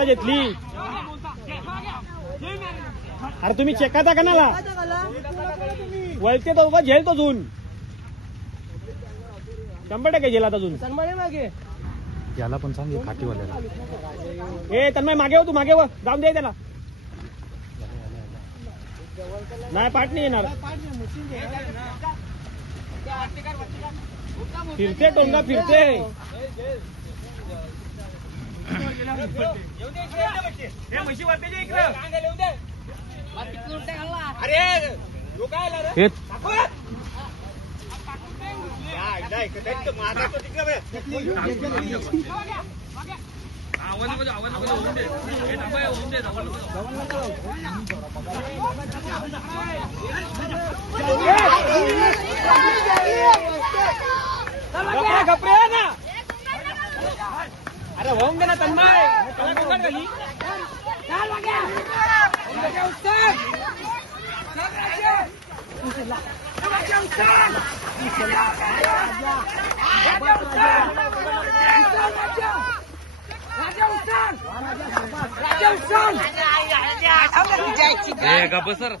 घेतली. अरे तुम्ही चेकाचा का नाला वळते तो झेल तो जून 100% झेल आता अजून. याला पण सांग काठीवाल्याला. ए तन्मय मागे हो, तू मागे व जाऊन दे त्याला. नाही पाठ नाही येणार. फिरते टोंगा फिरते. घपरे ना. अरे होऊन दे ना तन्मय. सर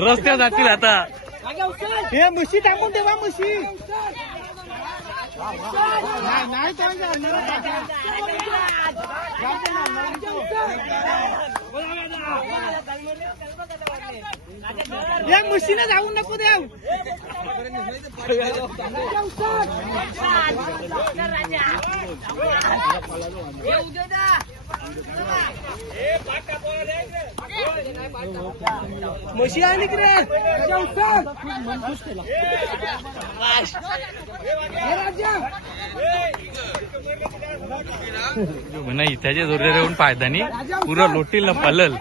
रस्त्यावर जातील आता. हे म्हशी टाकून ठेवा म्हशी. नाही या म्हशीने जाऊन नको देऊ. म्हशी आहे निकडे. नाही त्याच्या जोरदार येऊन फायदा नाही. पुरं लोटील ना पलल.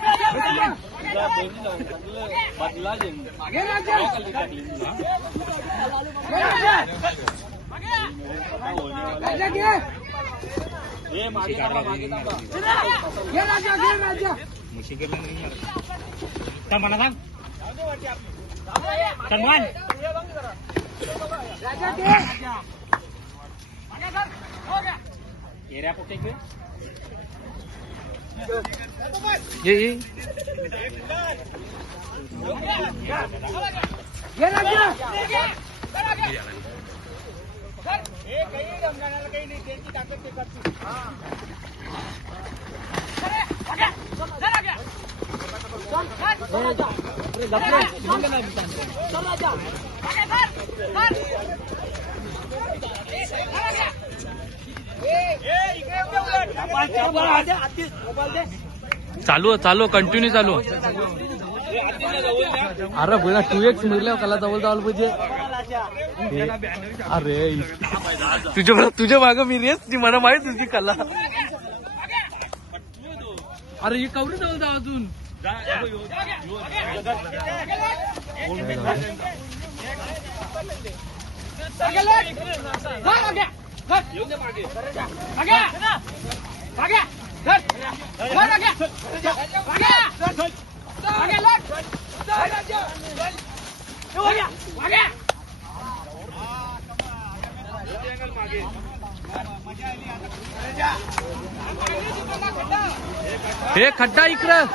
चालू चालू कंटिन्यू चालू. अरे बोला 2x मिळल्यावर कला जवळ जावलं पाहिजे. अरे तुझ्या माग मी रेस ती मला माहित तुझी कला. अरे ही कवरी जवळ जाव अजून. हे खड्डा इकडं.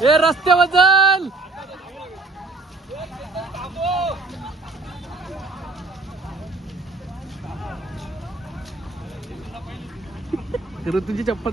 हे रस्त्यावर चल. तुझी चप्पल